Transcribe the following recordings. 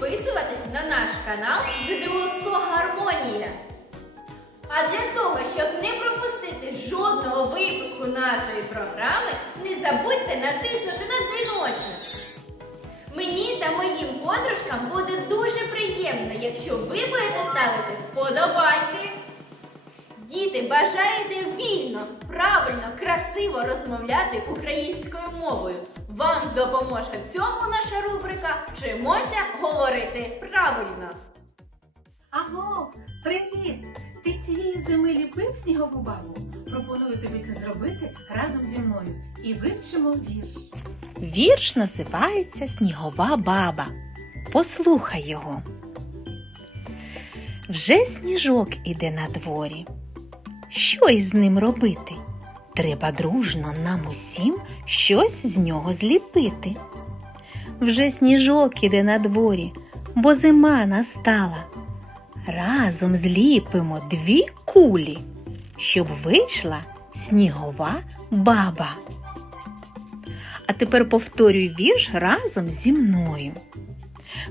підписуватись на наш канал ЗДО 100 Гармонія. А для того, щоб не пропустити жодного випуску нашої програми, не забудьте натиснути на дзвіночок. Мені та моїм подружкам буде дуже приємно, якщо ви будете ставити вподобайки. Діти, бажаєте вільно, правильно, красиво розмовляти українською мовою. Вам допоможе в цьому наша рубрика Вчимося говорити правильно. Аго, привіт! Ти цієї зими ліпив снігову бабу? Пропоную тобі це зробити разом зі мною і вивчимо вірш. Вірш називається Снігова баба. Послухай його. Вже сніжок іде на дворі. Що із ним робити? Треба дружно нам усім щось з нього зліпити. Вже сніжок іде на дворі, бо зима настала. Разом зліпимо дві кулі, щоб вийшла снігова баба. А тепер повторюй вірш разом зі мною.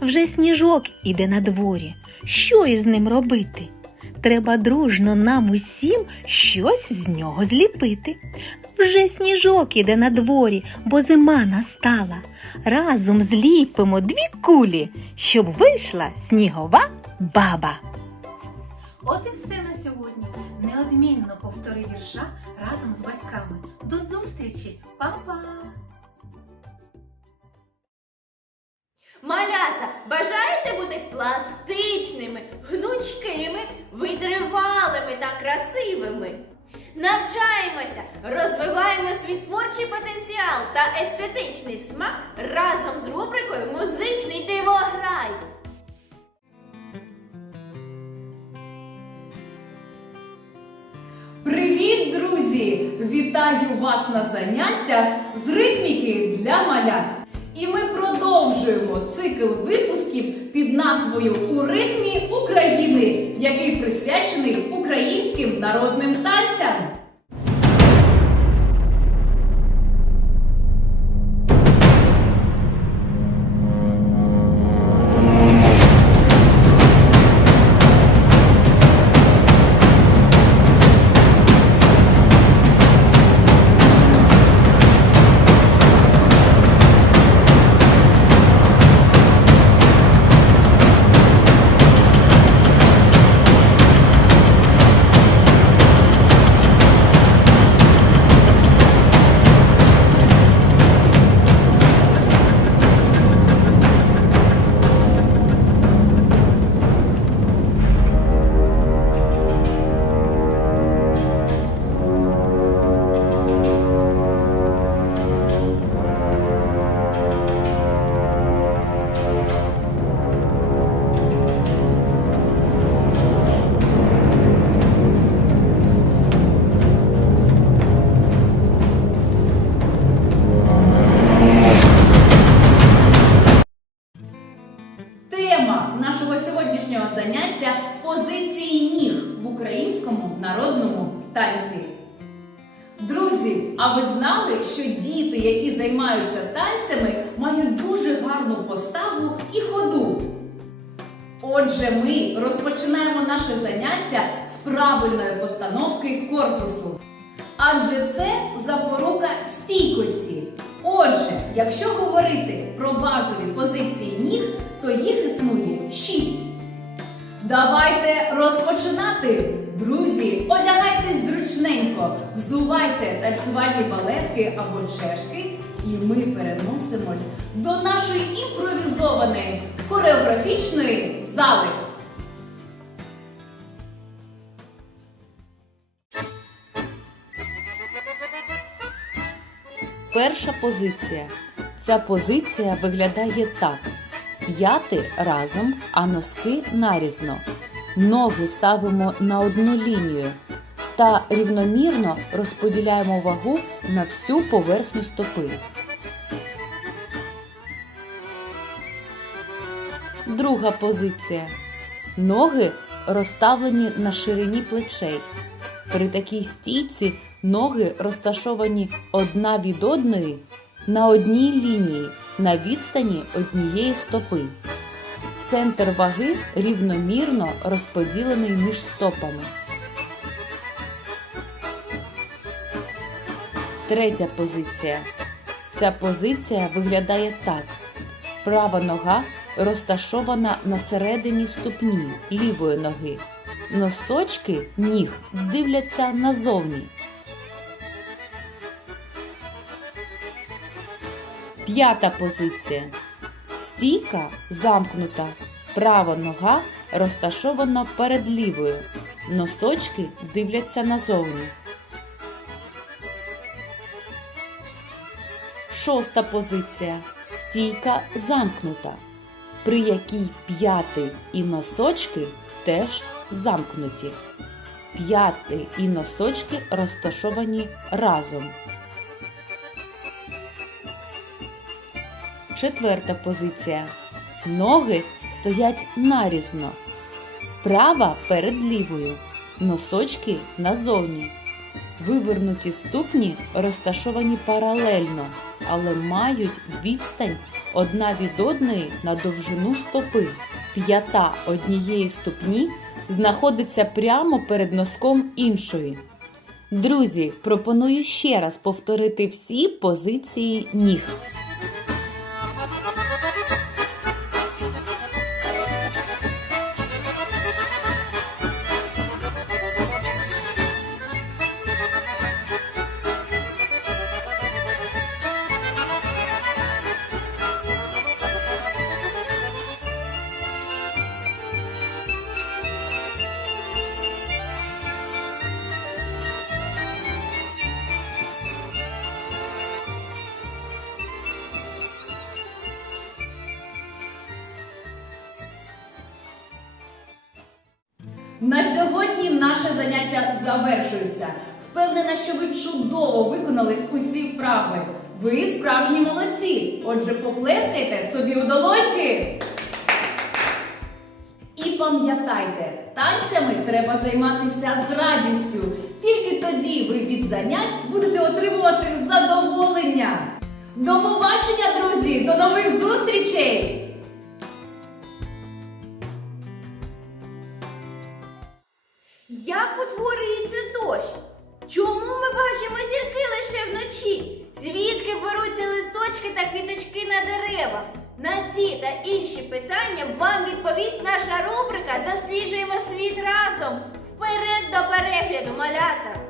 Вже сніжок іде на дворі. Що із ним робити? Треба дружно нам усім щось з нього зліпити. Вже сніжок іде на дворі, бо зима настала. Разом зліпимо дві кулі, щоб вийшла снігова баба. От і все на сьогодні. Неодмінно повтори вірша разом з батьками. До зустрічі, Па-па! Малята, бажаєте бути пластичними, гнучкими, витривалими та красивими? Навчаємося, розвиваємо свій творчий потенціал та естетичний смак разом з рубрикою Музичний дивограй. Привіт, друзі! Вітаю вас на заняттях з ритміки для малят. І ми продовжуємо цикл випусків під назвою У ритмі України, який присвячений українським народним танцям. Що діти, які займаються танцями, мають дуже гарну поставу і ходу? Отже, ми розпочинаємо наше заняття з правильної постановки корпусу. Адже це запорука стійкості. Отже, якщо говорити про базові позиції ніг, то їх існує шість. Давайте розпочинати! Друзі, одягайтесь зручненько, взувайте танцювальні балетки або чешки, і ми переносимось до нашої імпровізованої хореографічної зали. Перша позиція. Ця позиція виглядає так: п'яти разом, а носки нарізно. Ноги ставимо на одну лінію та рівномірно розподіляємо вагу на всю поверхню стопи. Друга позиція. Ноги розставлені на ширині плечей. При такій стійці Ноги розташовані одна від одної на одній лінії на відстані однієї стопи. Центр ваги рівномірно розподілений між стопами. Третя позиція. Ця позиція виглядає так: права нога розташована на середині ступні лівої ноги. Носочки ніг дивляться назовні. П'ята позиція. Стійка замкнута. Права нога розташована перед лівою. Носочки дивляться назовні. Шоста позиція. Стійка замкнута, при якій п'ятий і носочки теж замкнуті. П'ятий і носочки розташовані разом. Четверта позиція. Ноги стоять нарізно. Права перед лівою. Носочки назовні. Вивернуті ступні розташовані паралельно, але мають відстань одна від одної на довжину стопи. П'ята однієї ступні знаходиться прямо перед носком іншої. Друзі, пропоную ще раз повторити всі позиції ніг. На сьогодні наше заняття завершується. Впевнена, що ви чудово виконали усі вправи. Ви справжні молодці. Отже, поплескайте собі у долоньки. І пам'ятайте, танцями треба займатися з радістю. Тільки тоді ви від занять будете отримувати задоволення. До побачення, друзі! До нових зустрічей! Як утворюється дощ? Чому ми бачимо зірки лише вночі? Звідки беруться листочки та квіточки на деревах? На ці та інші питання вам відповість наша рубрика Досліджуємо світ разом. Вперед до перегляду, малята!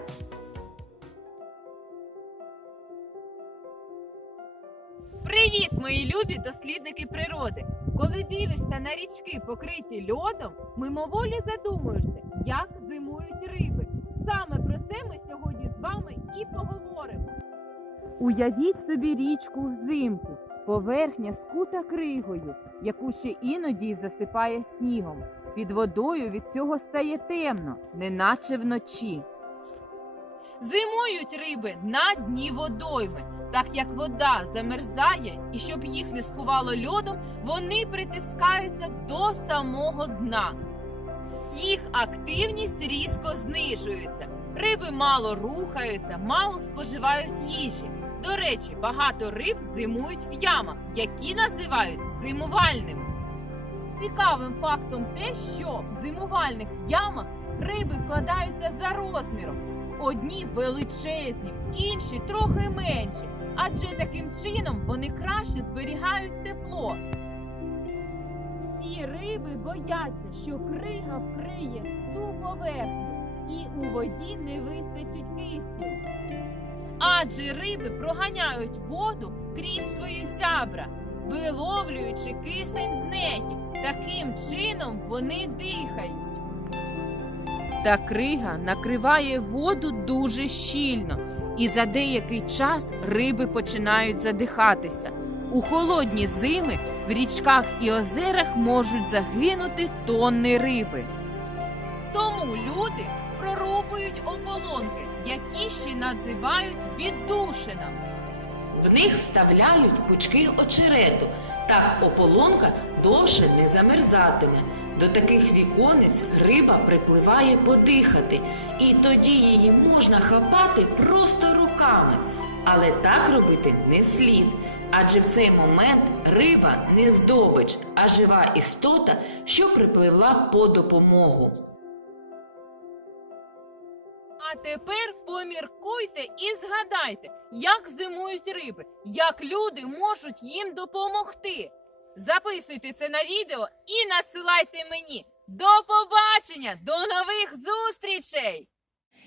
Привіт, мої любі дослідники природи! Коли дивишся на річки, покриті льодом, мимоволі задумуєшся, як зимують риби. Саме про це ми сьогодні з вами і поговоримо. Уявіть собі річку взимку, поверхня скута кригою, яку ще іноді засипає снігом. Під водою від цього стає темно, неначе вночі. Зимують риби на дні водойми. Так як вода замерзає, і щоб їх не скувало льодом, вони притискаються до самого дна. Їх активність різко знижується. Риби мало рухаються, мало споживають їжі. До речі, багато риб зимують в ямах, які називають зимувальними. Цікавим фактом те, що в зимувальних ямах риби вкладаються за розміром. Одні величезні, інші трохи менші, адже таким чином вони краще зберігають тепло. Всі риби бояться, що крига вкриє всю поверхню і у воді не вистачить кисню. Адже риби проганяють воду крізь свої зябра, виловлюючи кисень з неї. Таким чином вони дихають. Та крига накриває воду дуже щільно, і за деякий час риби починають задихатися. У холодні зими в річках і озерах можуть загинути тонни риби. Тому люди прорубують ополонки, які ще називають віддушинами. В них вставляють пучки очерету. Так ополонка довше не замерзатиме. До таких віконець риба припливає подихати, і тоді її можна хапати просто руками. Але так робити не слід, адже в цей момент риба не здобич, а жива істота, що припливла по допомогу. А тепер поміркуйте і згадайте, як зимують риби, як люди можуть їм допомогти. Записуйте це на відео і надсилайте мені. До побачення! До нових зустрічей!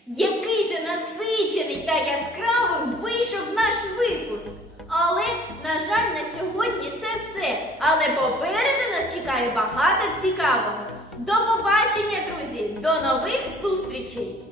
Який же насичений та яскравим вийшов наш випуск. Але, на жаль, на сьогодні це все. Але попереду нас чекає багато цікавого. До побачення, друзі! До нових зустрічей!